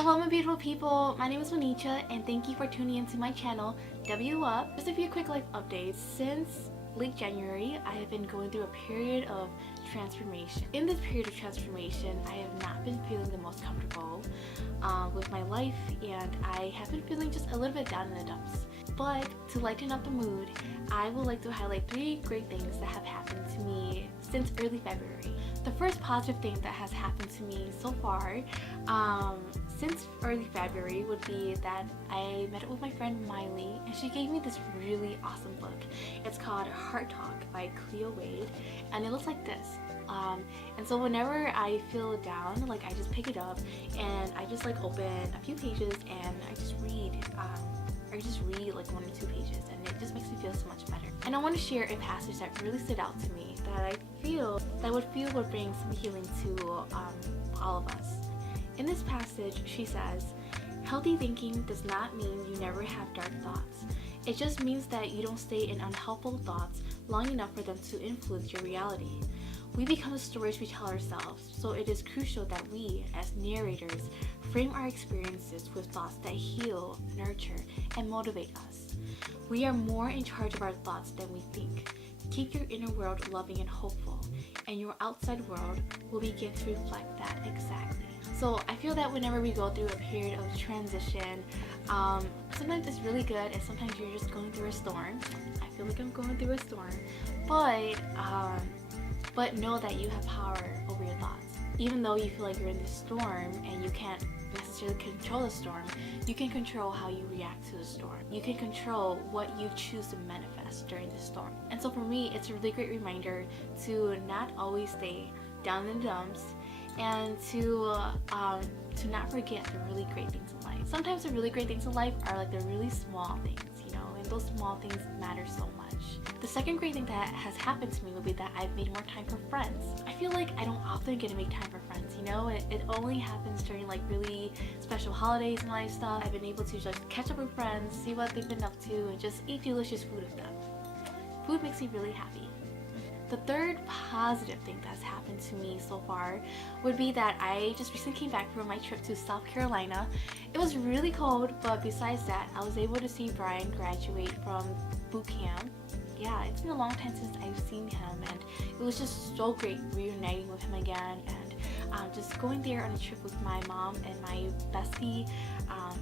Hello my beautiful people, my name is Wanicha and thank you for tuning into my channel, W Up. Just a few quick life updates. Since late January, I have been going through a period of transformation. In this period of transformation, I have not been feeling the most comfortable with my life, and I have been feeling just a little bit down in the dumps. But to lighten up the mood, I would like to highlight 3 great things that have happened to me since early February. The first positive thing that has happened to me so far since early February would be that I met up with my friend Miley, and she gave me this really awesome book. It's called Heart Talk by Cleo Wade, and it looks like this. And so whenever I feel down, like I just pick it up and I just like open a few pages and I just read like 1 or 2 pages, and it just makes me feel so much better. And I want to share a passage that really stood out to me that I feel would bring some healing to all of us. In this passage, she says, "Healthy thinking does not mean you never have dark thoughts. It just means that you don't stay in unhelpful thoughts long enough for them to influence your reality. We become the stories we tell ourselves, so it is crucial that we, as narrators, frame our experiences with thoughts that heal, nurture, and motivate us. We are more in charge of our thoughts than we think. Keep your inner world loving and hopeful, and your outside world will begin to reflect that exactly." So I feel that whenever we go through a period of transition, sometimes it's really good and sometimes you're just going through a storm. I feel like I'm going through a storm, but know that you have power over your thoughts. Even though you feel like you're in this storm and you can't necessarily control the storm, you can control how you react to the storm. You can control what you choose to manifest during the storm. And so for me, it's a really great reminder to not always stay down in the dumps, and to not forget the really great things in life. Sometimes the really great things in life are like the really small things, you know, and those small things matter so much. The second great thing that has happened to me would be that I've made more time for friends. I feel like I don't often get to make time for friends, you know? It only happens during like really special holidays and life stuff. I've been able to just catch up with friends, see what they've been up to, and just eat delicious food with them. Food makes me really happy. The third positive thing that's happened to me so far would be that I just recently came back from my trip to South Carolina. It was really cold, but besides that, I was able to see Brian graduate from boot camp. Yeah, it's been a long time since I've seen him, and it was just so great reuniting with him again, and just going there on a trip with my mom and my bestie,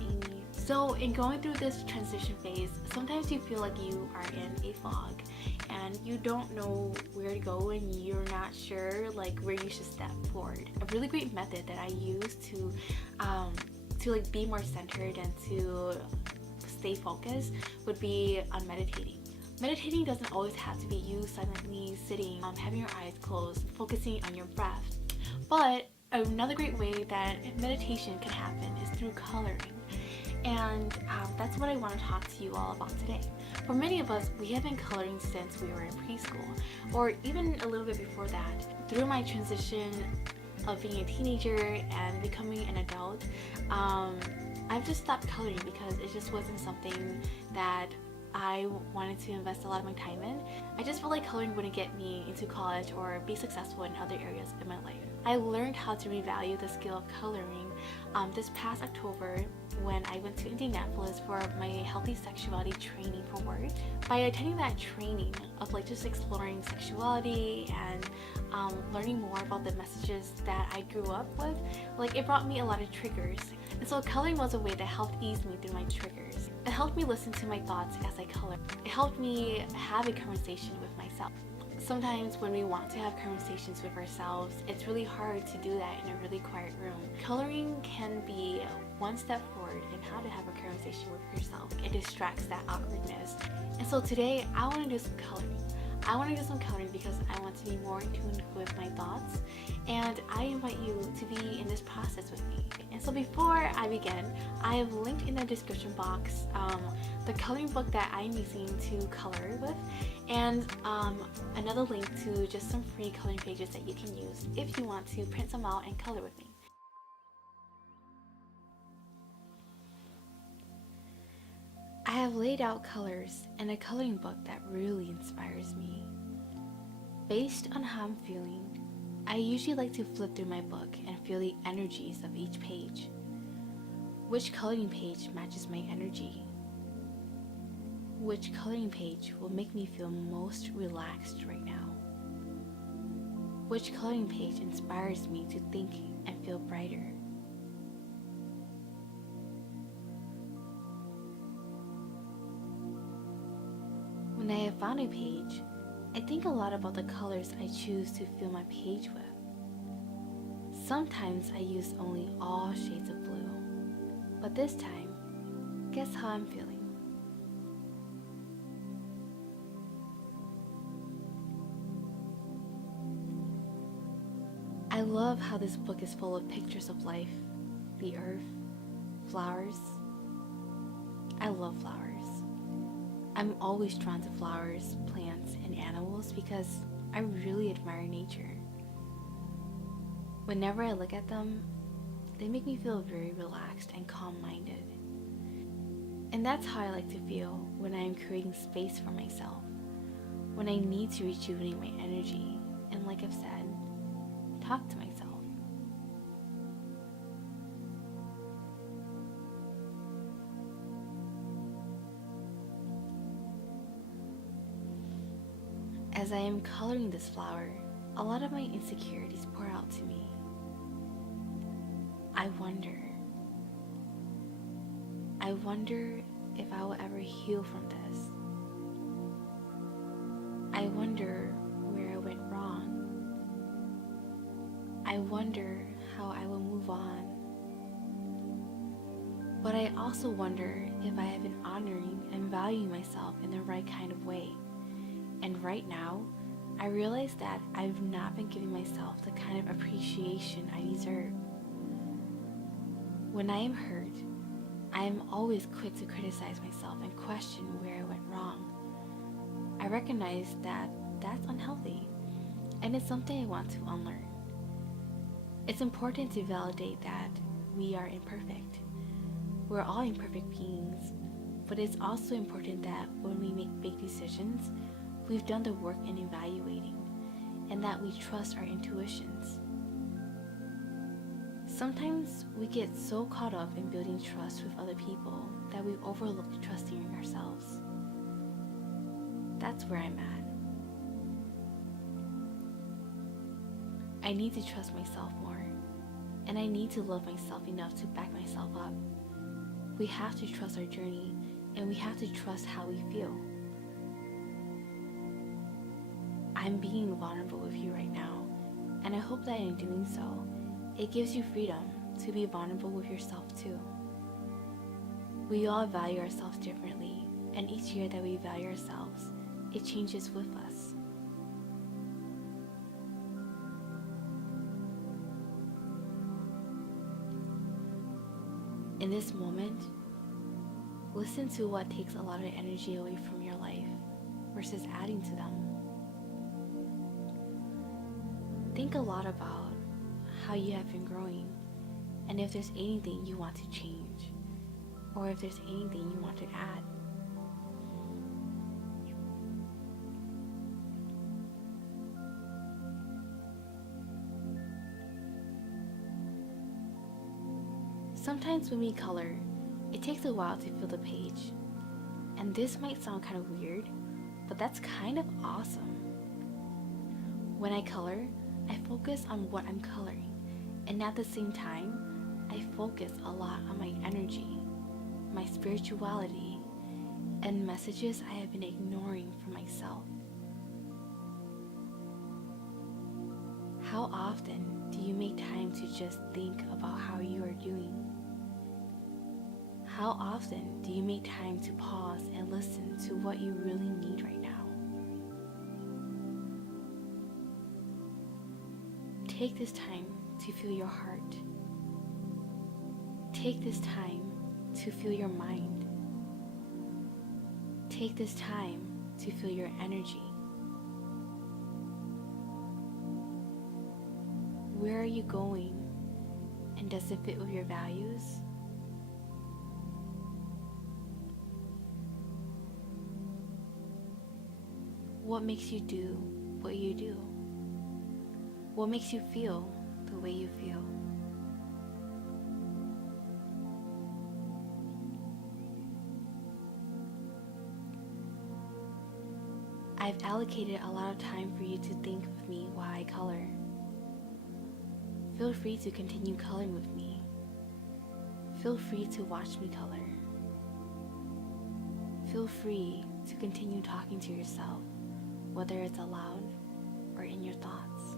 Amy. So in going through this transition phase, sometimes you feel like you are in a fog and you don't know where to go and you're not sure like where you should step forward. A really great method that I use to like be more centered and to stay focused would be on meditating. Meditating doesn't always have to be you silently sitting, having your eyes closed, focusing on your breath. But another great way that meditation can happen is through coloring. And that's what I want to talk to you all about today. For many of us, we have been coloring since we were in preschool, or even a little bit before that. Through my transition of being a teenager and becoming an adult, I've just stopped coloring because it just wasn't something that I wanted to invest a lot of my time in. I just felt like coloring wouldn't get me into college or be successful in other areas in my life. I learned how to revalue the skill of coloring this past October when I went to Indianapolis for my healthy sexuality training for work. By attending that training of like just exploring sexuality and learning more about the messages that I grew up with, like it brought me a lot of triggers. And so coloring was a way that helped ease me through my triggers. It helped me listen to my thoughts as I color. It helped me have a conversation with myself. Sometimes when we want to have conversations with ourselves, it's really hard to do that in a really quiet room. Coloring can be one step forward in how to have a conversation with yourself. It distracts that awkwardness. And so today I want to do some coloring. I want to do some coloring because I want to be more in tune with my thoughts, and I invite you to be in this process with me. And so before I begin, I have linked in the description box the coloring book that I'm using to color with, and another link to just some free coloring pages that you can use if you want to print some out and color with me. I have laid out colors in a coloring book that really inspires me. Based on how I'm feeling, I usually like to flip through my book and feel the energies of each page. Which coloring page matches my energy? Which coloring page will make me feel most relaxed right now? Which coloring page inspires me to think and feel brighter? When I have found a page, I think a lot about the colors I choose to fill my page with. Sometimes I use only all shades of blue, but this time, guess how I'm feeling? I love how this book is full of pictures of life, the earth, flowers. I love flowers. I'm always drawn to flowers, plants, and animals because I really admire nature. Whenever I look at them, they make me feel very relaxed and calm-minded. And that's how I like to feel when I am creating space for myself, when I need to rejuvenate my energy, and like I've said, talk to myself. As I am coloring this flower, a lot of my insecurities pour out to me. I wonder if I will ever heal from this. I wonder where I went wrong. I wonder how I will move on. But I also wonder if I have been honoring and valuing myself in the right kind of way. And right now, I realize that I've not been giving myself the kind of appreciation I deserve. When I am hurt, I am always quick to criticize myself and question where I went wrong. I recognize that that's unhealthy, and it's something I want to unlearn. It's important to validate that we are imperfect. We're all imperfect beings, but it's also important that when we make big decisions, we've done the work in evaluating, and that we trust our intuitions. Sometimes we get so caught up in building trust with other people that we overlook trusting in ourselves. That's where I'm at. I need to trust myself more, and I need to love myself enough to back myself up. We have to trust our journey, and we have to trust how we feel. I'm being vulnerable with you right now, and I hope that in doing so, it gives you freedom to be vulnerable with yourself too. We all value ourselves differently, and each year that we value ourselves, it changes with us. In this moment, listen to what takes a lot of energy away from your life versus adding to them. Think a lot about how you have been growing, and if there's anything you want to change, or if there's anything you want to add. Sometimes when we color, it takes a while to fill the page, and this might sound kind of weird, but that's kind of awesome. When I color, I focus on what I'm coloring, and at the same time, I focus a lot on my energy, my spirituality, and messages I have been ignoring for myself. How often do you make time to just think about how you are doing? How often do you make time to pause and listen to what you really need right now? Take this time to feel your heart. Take this time to feel your mind. Take this time to feel your energy. Where are you going, and does it fit with your values? What makes you do what you do? What makes you feel the way you feel? I've allocated a lot of time for you to think with me while I color. Feel free to continue coloring with me. Feel free to watch me color. Feel free to continue talking to yourself, whether it's aloud or in your thoughts.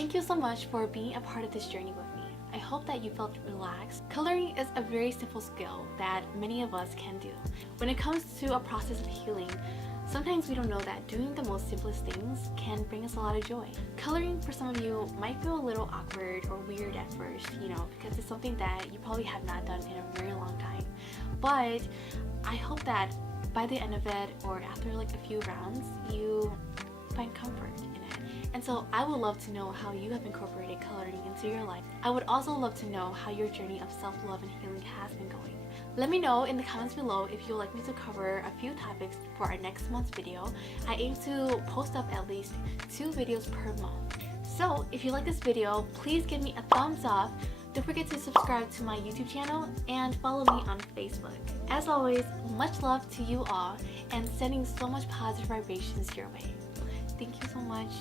Thank you so much for being a part of this journey with me. I hope that you felt relaxed. Coloring is a very simple skill that many of us can do. When it comes to a process of healing, sometimes we don't know that doing the most simplest things can bring us a lot of joy. Coloring for some of you might feel a little awkward or weird at first, because it's something that you probably have not done in a very long time. But I hope that by the end of it, or after like a few rounds, you find comfort in it. And so I would love to know how you have incorporated coloring into your life. I would also love to know how your journey of self-love and healing has been going. Let me know in the comments below if you'd like me to cover a few topics for our next month's video. I aim to post up at least 2 videos per month. So if you like this video, please give me a thumbs up. Don't forget to subscribe to my YouTube channel and follow me on Facebook. As always, much love to you all and sending so much positive vibrations your way. Thank you so much.